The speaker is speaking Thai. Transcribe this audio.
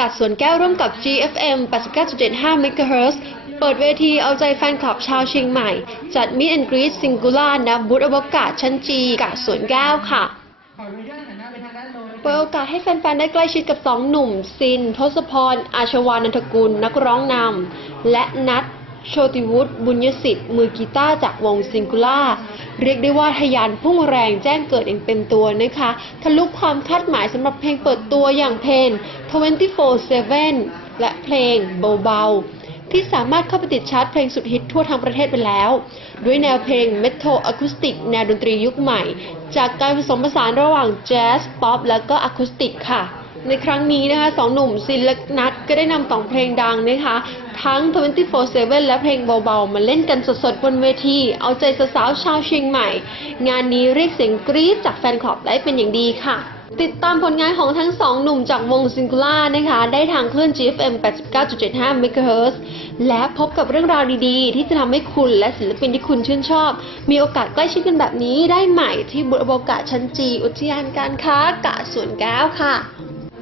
กัดสวนแก้วร่วมกับ GFM 89.75 MHz เปิดเวทีเอาใจแฟนคลับชาวเชียงใหม่ จัด Meet and Greet Singular ณบูธอวกาศชั้นจีกาดสวนแก้วค่ะขออนุญาตหน้าไปทางด้านโน้นนะเปิดโอกาสให้แฟนๆ ได้ใกล้ชิดกับสองหนุ่ม ซิน ทศพร อาชวานันทกุล นักร้องนำ และนัท โชติวุฒิบุญยสิทธิ์มือกีตาร์จากวงซิงคูล่าเรียกได้ว่าทยานพุ่งแรงแจ้งเกิดเองเป็นตัวนะคะทะลุความคาดหมายสำหรับเพลงเปิดตัวอย่างเพลง 24/7 และเพลงเบาๆ ที่สามารถเข้าไปติดชาร์ตเพลงสุดฮิตทั่วทั้งประเทศไปแล้ว ด้วยแนวเพลงเมทัลอะคูสติกแนวดนตรียุคใหม่ จากการผสมผสานระหว่างแจ๊ส ป๊อป และก็อะคูสติกค่ะ ในครั้งนี้นะคะสองหนุ่มซินและนัทก็ได้นำสองเพลงดังนะคะทั้ง 24/7 และเพลงเบาๆ มาเล่นกันสดๆ บนเวที เอาใจสาวๆชาวเชียงใหม่ งานนี้เรียกเสียงกรี๊ดจากแฟนคลับได้เป็นอย่างดีค่ะ ติดตามผลงานของทั้งสองหนุ่มจากวงซิงคูล่านะคะ ได้ทางคลื่น GFM 89.75 MHz และพบกับเรื่องราวดีๆ ที่จะทำให้คุณและศิลปินที่คุณชื่นชอบ มีโอกาสใกล้ชิดกันแบบนี้ได้ใหม่ที่บุรอวกาชั้นจี อุทยานการค้ากะสวนแก้วค่ะ